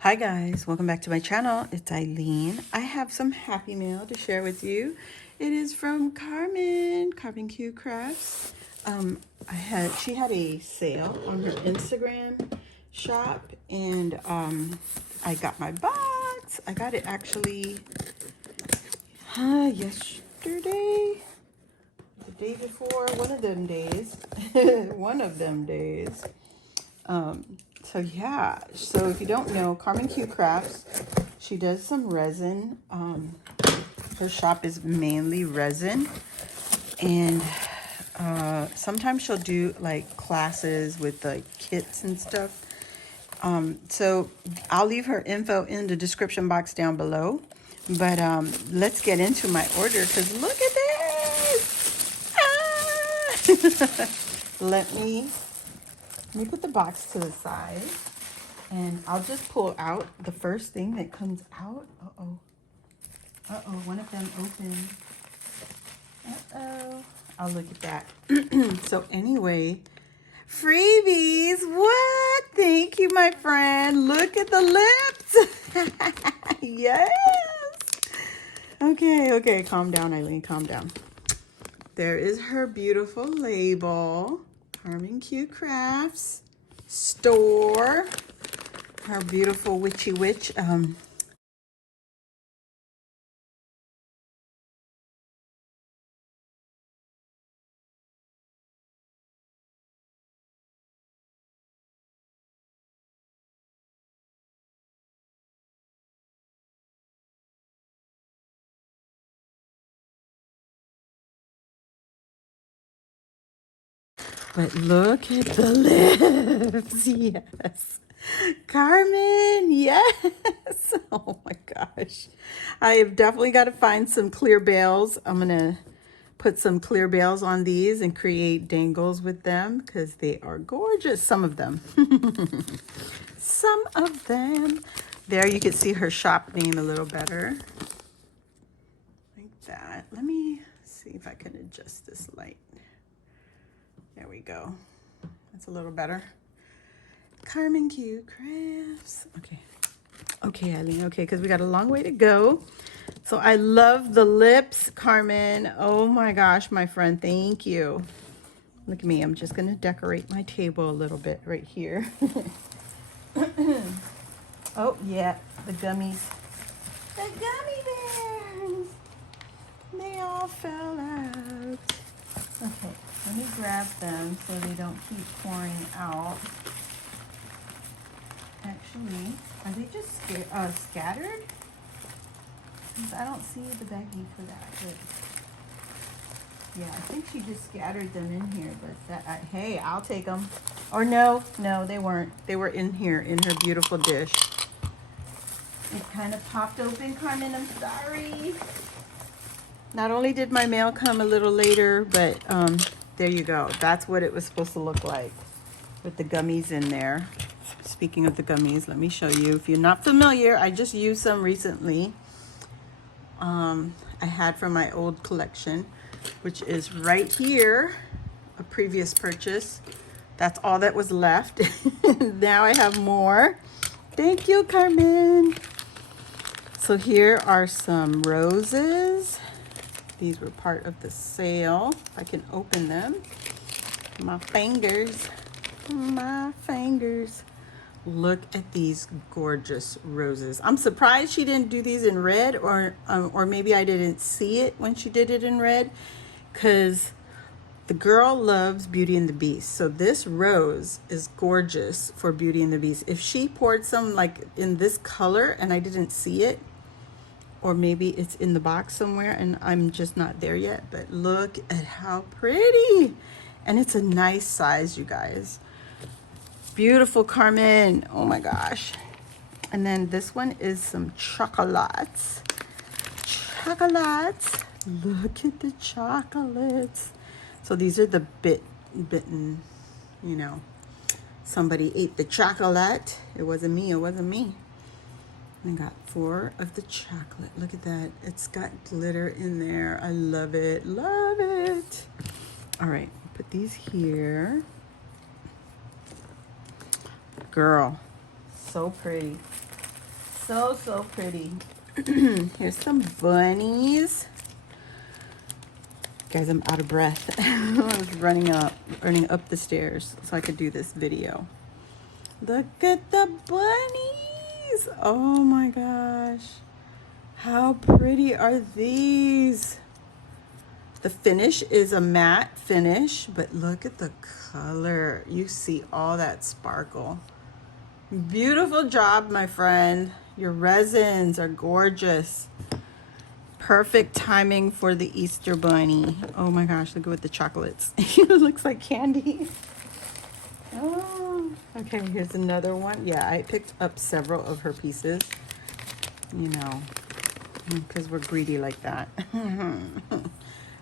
Hi guys, welcome back to my channel. It's Eileen. I have some happy mail to share with you. It is from Carmen, Carmen Q Crafts. She had a sale on her Instagram shop, and I got my box. I got it actually yesterday, the day before, one of them days. One of them days. So yeah, so if you don't know, Carmen Q Crafts, she does some resin. Her shop is mainly resin, and sometimes she'll do like classes with like kits and stuff. So I'll leave her info in the description box down below. But let's get into my order, because look at this. Ah! Let me put the box to the side, and I'll just pull out the first thing that comes out. One of them opened. I'll look at that. So anyway, freebies. What? Thank you, my friend. Look at the lips. Yes. Okay, calm down, Eileen, calm down. There is her beautiful label. Carmen Q Crafts store. Her beautiful witchy witch. But look at the lips. Yes. Carmen, yes. Oh my gosh. I have definitely got to find some clear bales. I'm going to put some clear bales on these and create dangles with them, because they are gorgeous. Some of them. Some of them. There you can see her shop name a little better. Like that. Let me see if I can adjust this light. There we go. That's a little better. Carmen Q Crafts. Okay, Eileen. Okay, because we got a long way to go. So I love the lips, Carmen. Oh my gosh, my friend. Thank you. Look at me. I'm just going to decorate my table a little bit right here. Oh, yeah. The gummies. The gummy bears. They all fell out. Okay, let me grab them so they don't keep pouring out. Actually, are they just scattered? Because I don't see the baggie for that. But yeah, I think she just scattered them in here. But that, hey, I'll take them. Or no, they weren't. They were in here in her beautiful dish. It kind of popped open, Carmen. I'm sorry. Not only did my mail come a little later, but there you go. That's what it was supposed to look like with the gummies in there. Speaking of the gummies, let me show you. If you're not familiar, I just used some recently. I had from my old collection, which is right here, a previous purchase. That's all that was left. Now I have more. Thank you, Carmen. So here are some roses. These were part of the sale. I can open them. My fingers. Look at these gorgeous roses. I'm surprised she didn't do these in red, or maybe I didn't see it when she did it in red, because the girl loves Beauty and the Beast. So this rose is gorgeous for Beauty and the Beast. If she poured some like in this color and I didn't see it, or maybe it's in the box somewhere and I'm just not there yet, but look at how pretty. And it's a nice size, you guys. Beautiful, Carmen. Oh my gosh. And then this one is some chocolates. Look at the chocolates. So these are the bitten, you know. Somebody ate the chocolate. It wasn't me. I got 4 of the chocolate. Look at that. It's got glitter in there. I love it. All right, put these here. Girl, so pretty. So, so pretty. Here's some bunnies. Guys, I'm out of breath. I was running up the stairs so I could do this video. Look at the bunnies. Oh my gosh. How pretty are these? The finish is a matte finish, but look at the color. You see all that sparkle. Beautiful job, my friend. Your resins are gorgeous. Perfect timing for the Easter bunny. Oh my gosh, look at the chocolates. It looks like candy. Oh, okay, here's another one. Yeah, I picked up several of her pieces, you know, because we're greedy like that.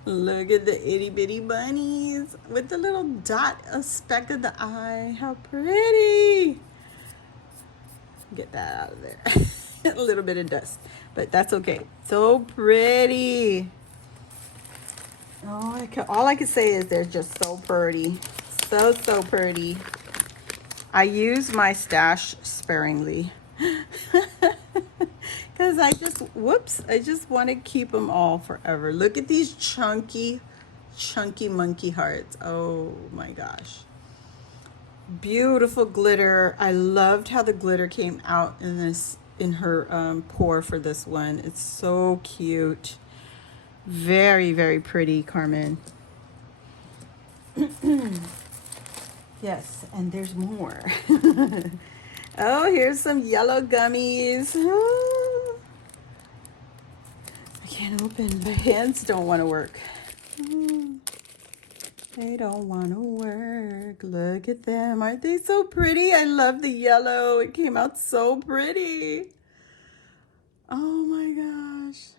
Look at the itty bitty bunnies with the little dot, a speck of the eye. How pretty. Get that out of there. A little bit of dust, but that's okay. So pretty. Oh, all I can say is they're just so pretty. So, so pretty. I use my stash sparingly. Because I just want to keep them all forever. Look at these chunky monkey hearts. Oh my gosh. Beautiful glitter. I loved how the glitter came out in her pour for this one. It's so cute. Very, very pretty, Carmen. Yes, and there's more. Oh, here's some yellow gummies. Oh, I can't open. My hands don't want to work. They don't want to work. Look at them. Aren't they so pretty? I love the yellow. It came out so pretty. Oh my gosh.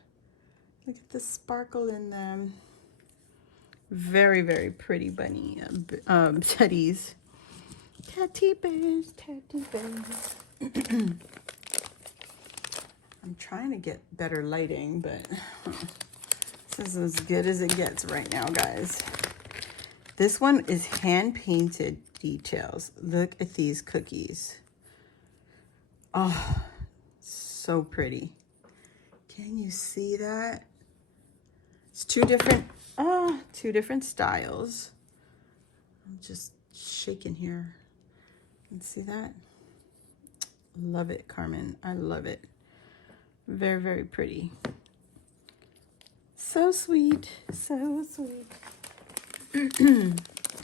Look at the sparkle in them. Very, very pretty bunny teddies. Teddy bears, teddy bears. I'm trying to get better lighting, but this is as good as it gets right now, guys. This one is hand-painted details. Look at these cookies. Oh, so pretty. Can you see that? It's two different styles. I'm just shaking here. You see that? Love it, Carmen. I love it. Very, very pretty. So sweet. So sweet.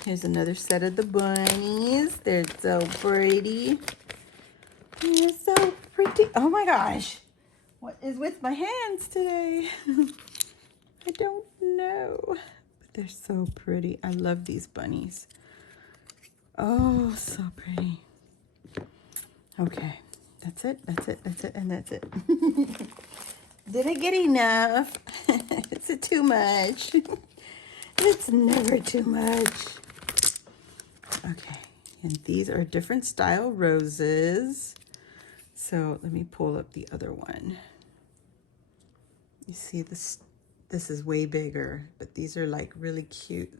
Here's another set of the bunnies. They're so pretty. They're so pretty. Oh my gosh. What is with my hands today? I don't know. But they're so pretty. I love these bunnies. Oh, so pretty. Okay. That's it. That's it. That's it. And that's it. Didn't get enough. Is it too much? It's never too much. Okay. And these are different style roses. So let me pull up the other one. You see this is way bigger, but these are like really cute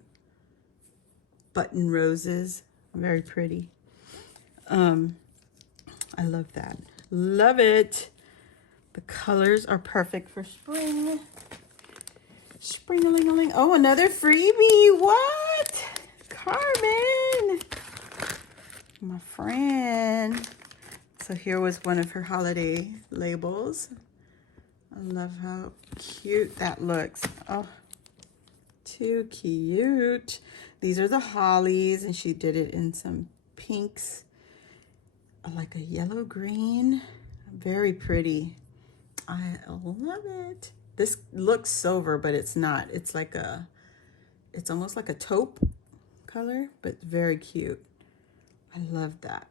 button roses. Very pretty. I love that. Love it. The colors are perfect for spring. Spring-a-ling-a-ling. Oh, another freebie. What? Carmen. My friend. So here was one of her holiday labels. I love how cute that looks. Oh, too cute. These are the hollies, and she did it in some pinks, like a yellow green. Very pretty. I love it. This looks silver, but it's not. It's like it's almost like a taupe color, but very cute. I love that.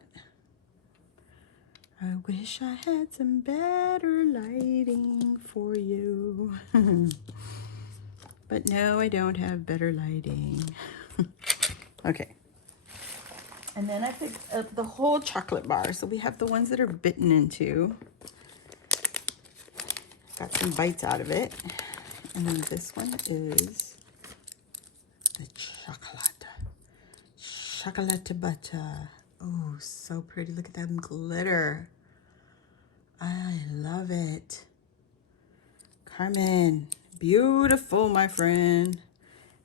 I wish I had some better lighting for you. But no, I don't have better lighting. Okay. And then I picked up the whole chocolate bar. So we have the ones that are bitten into. Got some bites out of it. And then this one is the chocolate butter. Oh, so pretty. Look at that glitter. I love it. Carmen, beautiful, my friend.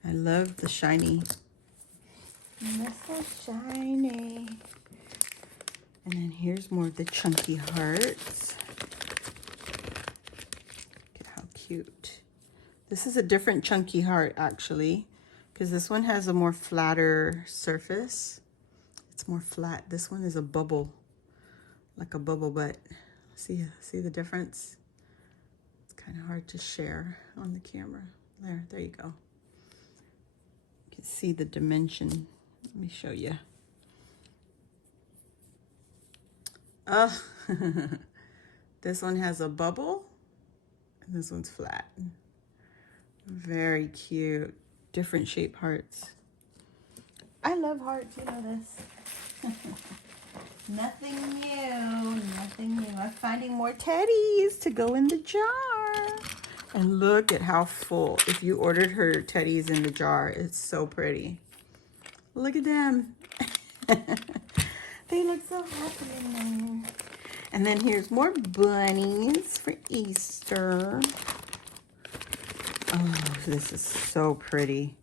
I love the shiny. That's so shiny. And then here's more of the chunky hearts. Look at how cute. This is a different chunky heart, actually, because this one has a more flatter surface. It's more flat. This one is a bubble, like a bubble butt. See the difference? It's kind of hard to share on the camera. There you go. You can see the dimension. Let me show you. Oh, this one has a bubble, and this one's flat. Very cute. Different shape hearts. I love hearts, you know this. Nothing new, nothing new. I'm finding more teddies to go in the jar. And look at how full. If you ordered her teddies in the jar, it's so pretty. Look at them. They look so happy in there. And then here's more bunnies for Easter. Oh, this is so pretty.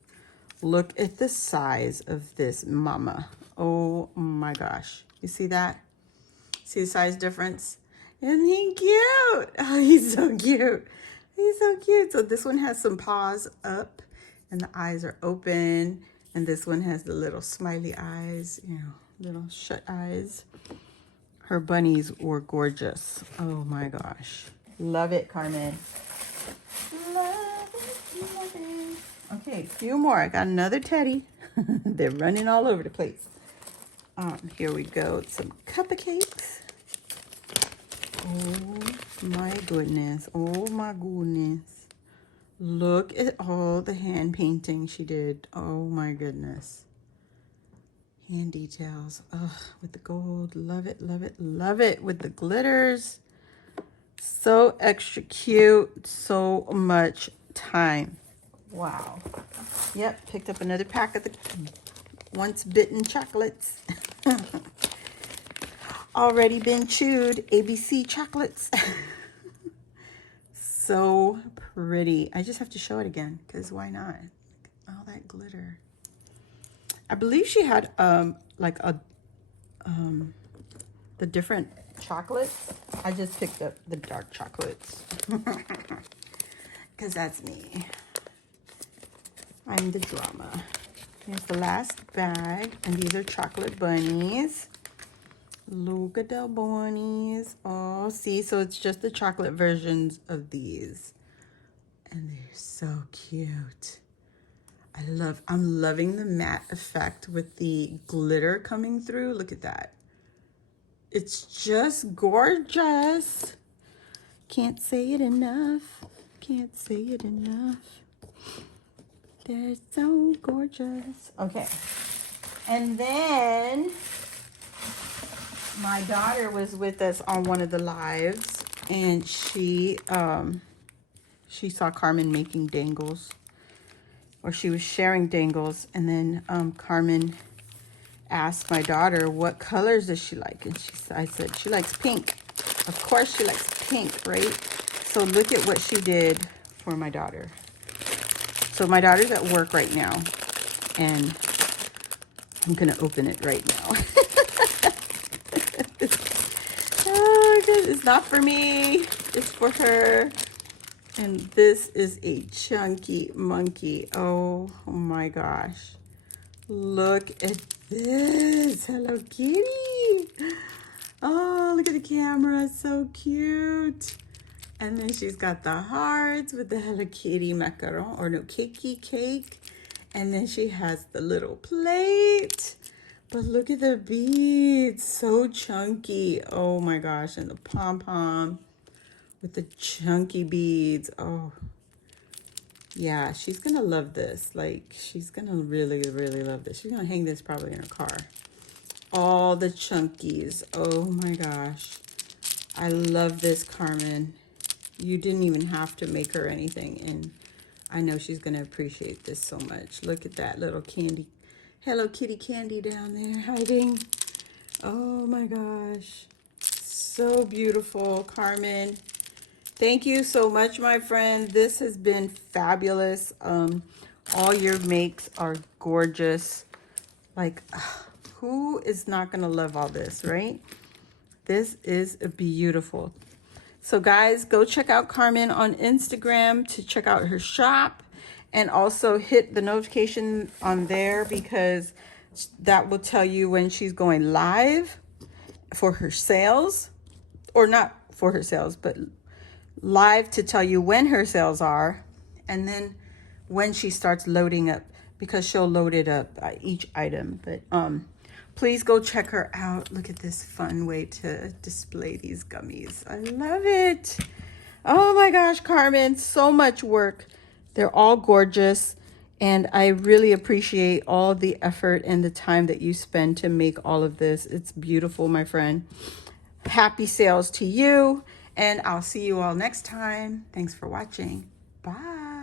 Look at the size of this mama. Oh my gosh. You see that? See the size difference? Isn't he cute? Oh, he's so cute. He's so cute. So this one has some paws up and the eyes are open. And this one has the little smiley eyes, you know, little shut eyes. Her bunnies were gorgeous. Oh my gosh. Love it, Carmen. Love it, love it. Okay, a few more. I got another teddy. They're running all over the place. Here we go. Some cupcakes. Oh my goodness. Oh my goodness. Look at all the hand painting she did. Oh my goodness. Hand details. Ugh, with the gold. Love it, love it, love it. With the glitters. So extra cute. So much time. Wow. Yep, picked up another pack of the once bitten chocolates. Already been chewed. ABC chocolates. So pretty. I just have to show it again because why not? All that glitter. I believe she had like a the different chocolates. I just picked up the dark chocolates because that's me. I'm the drama. Here's the last bag, and these are chocolate bunnies. Look at the bunnies. Oh, see, so it's just the chocolate versions of these. And they're so cute. I'm loving the matte effect with the glitter coming through. Look at that. It's just gorgeous. Can't say it enough. Can't say it enough. They're so gorgeous. Okay. And then my daughter was with us on one of the lives, and she saw Carmen making dangles, or she was sharing dangles, and then Carmen asked my daughter, what colors does she like? And I said, she likes pink. Of course she likes pink, right? So look at what she did for my daughter. So my daughter's at work right now, and I'm gonna open it right now. Oh, it's not for me, it's for her. And this is a chunky monkey. Oh my gosh. Look at this. Hello Kitty. Oh, look at the camera. So cute. And then she's got the hearts with the Hello Kitty macaron, or no, cake. And then she has the little plate. But look at the beads. So chunky. Oh my gosh. And the pom-pom with the chunky beads. Oh, yeah, she's gonna love this. Like, she's gonna really, really love this. She's gonna hang this probably in her car. All the chunkies. Oh my gosh. I love this, Carmen. You didn't even have to make her anything, and I know she's gonna appreciate this so much. Look at that little candy, Hello Kitty candy down there hiding. Oh my gosh. so beautiful, Carmen. Thank you so much, my friend. This has been fabulous. All your makes are gorgeous. Like, who is not gonna love all this, right? This is beautiful. So guys, go check out Carmen on Instagram to check out her shop, and also hit the notification on there because that will tell you when she's going live for her sales, or not for her sales, but live to tell you when her sales are, and then when she starts loading up, because she'll load it up each item. But please go check her out. Look at this fun way to display these gummies. I love it. Oh my gosh, Carmen, so much work. They're all gorgeous, and I really appreciate all the effort and the time that you spend to make all of this. It's beautiful, my friend. Happy sales to you, and I'll see you all next time. Thanks for watching. Bye.